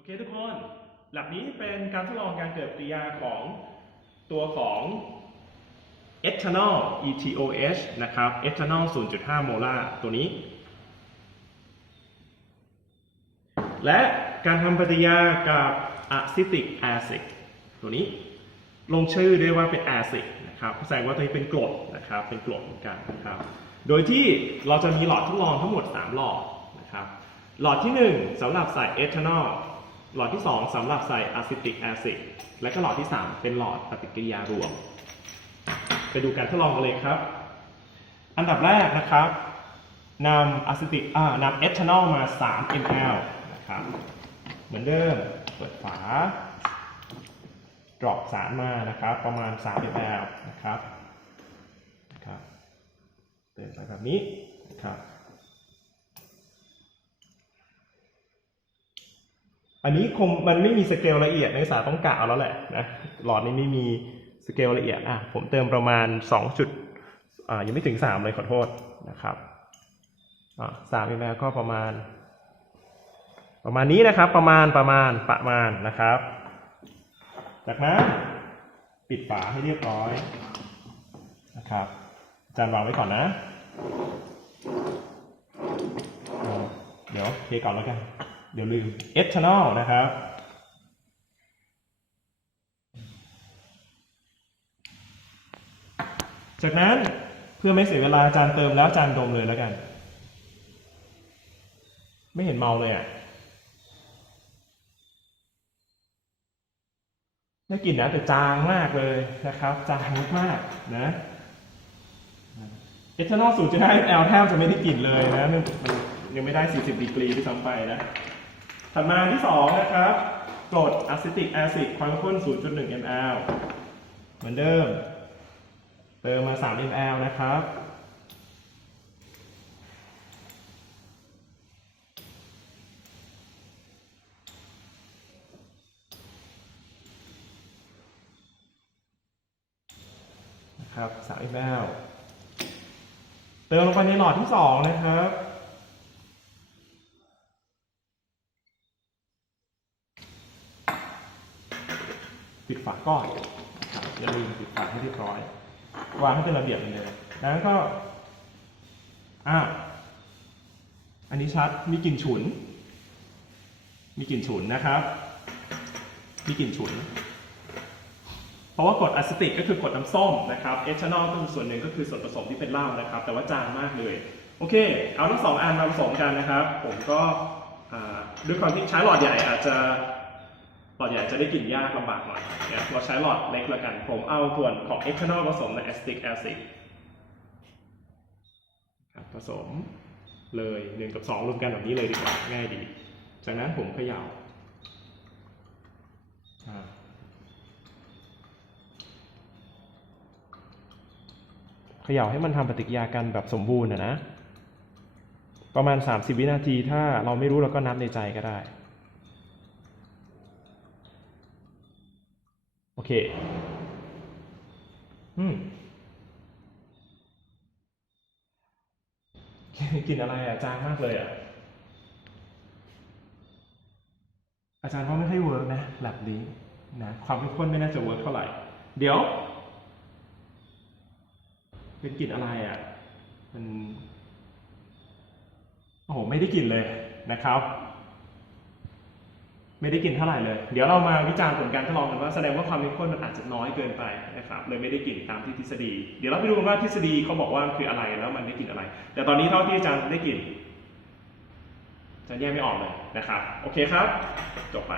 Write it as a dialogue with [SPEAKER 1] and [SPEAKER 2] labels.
[SPEAKER 1] โอเคทุกคน หลักนี้เป็นการทดลองการเกิดปฏิกิริยาของตัวของ ethanol ETOH นะครับ ethanol 0.5 โมลาร์ตัวนี้ และการทำปฏิกิริยากับ acetic acid ตัวนี้ ลงชื่อด้วยว่าเป็น acid นะครับแสดงว่าตัวนี้เป็นกรดนะครับ เป็นกรดเหมือนกันนะครับ โดยที่เราจะมีหลอดทดลองทั้งหมด 3 หลอดนะครับ หลอดที่ 1สำหรับใส่เอทานอล หลอดที่ 2สำหรับใส่อะซิติกแอซิดและก็หลอดที่ 3 เป็นหลอดปฏิกิริยารวม ไปดูการทดลองกันเลยครับ อันดับแรกนะครับนำอะซิติกอ่านำเอทานอลมา 3 ml นะครับเหมือนเดิมเปิดฝา ดรอปสารมานะครับ ประมาณ 3 ml นะครับนะครับเติมไปแบบนี้นะครับ อันนี้คงมันไม่มีสเกลละเอียดนักศึกษาต้องกะเอาแล้วแหละนะหลอดนี้ไม่มีสเกลละเอียดอะผมเติมประมาณ2จุดอ่ายังไม่ถึง 3 เลยขอโทษนะครับอ่าสามมลก็ประมาณ ประมาณนี้นะครับประมาณประมาณประมาณนะครับ จากนั้นปิดฝาให้เรียบร้อยนะครับอาจารย์วางไว้ก่อนนะเดี๋ยวเทก่อนแล้วกัน เดี๋ยวลืมเอทานอลนะครับ จากนั้นเพื่อไม่เสียเวลาอาจารย์เติมแล้วอาจารย์ดมเลยแล้วกัน ไม่เห็นเมาเลยอะได้กลิ่นนะแต่จางมากเลยนะครับ จางมากๆนะเอทานอล0.5 ml แอลแทบจะไม่ได้กลิ่นเลยนะมันยังไม่ได้ 40ดีกรีที่ซ้ำไปนะ ถัดมาที่ 2 นะครับกรดอะซิติกแอซิดความข้น 0.1 ml เหมือนเดิม เติมมา 3 ml นะครับ นะครับ3 ml เติมลงไปในหลอดที่ 2 นะครับ ปิดฝาก่อนครับอย่าลืมปิดฝาให้เรียบร้อย วางให้เป็นระเบียบเหมือนเดิมแล้วก็อ่าอันนี้ชัดมีกลิ่นฉุน มีกลิ่นฉุนนะครับ มีกลิ่นฉุน เพราะว่ากรดอะซิติกก็คือกรดน้ำส้มนะครับเอทานอลก็คือส่วนหนึ่งก็คือส่วนผสมที่เป็นเหล้านะครับ แต่ว่าจางมากเลย โอเค เอาทั้งสองอันมาผสมกันนะครับ ผมก็ด้วยความที่ใช้หลอดใหญ่อาจจะ หลอดใหญ่จะได้กลิ่นยากลำบากหน่อยเนี่ยเราใช้หลอดเล็กละกัน ผมเอาส่วนของเอทานอลผสมในแอสติกแอซิดครับผสมเลยหนึ่งกับสองรวมกันแบบนี้เลยดีกว่า ง่ายดี จากนั้นผมเขย่าอ่าเขย่าให้มันทำปฏิกิริยากันแบบสมบูรณ์นะนะ ประมาณ 30 วินาทีถ้าเราไม่รู้เราก็นับในใจก็ได้ โอเค อืม กินอะไรอะ จางมากเลยอะ อาจารย์ว่าไม่ค่อยเวิร์กนะแลบลิงนะ ความเข้มข้นไม่น่าจะเวิร์กเท่าไหร่ เดี๋ยว เป็นกลิ่นอะไรอะ มัน โอ้โห ไม่ได้กลิ่นเลยนะครับ ไม่ได้กินเท่าไหร่เลย เดี๋ยวเรามาวิจารณ์ผลการทดลองกันว่าแสดงว่าความเข้มข้นมันอาจจะน้อยเกินไปนะครับเลยไม่ได้กินตามที่ทฤษฎี เดี๋ยวเราไปดูกันว่าทฤษฎีเขาบอกว่ามันคืออะไรแล้วมันได้กินอะไร แต่ตอนนี้เท่าที่อาจารย์ได้กินจะแยกไม่ออกเลยนะครับ โอเคครับ จบไป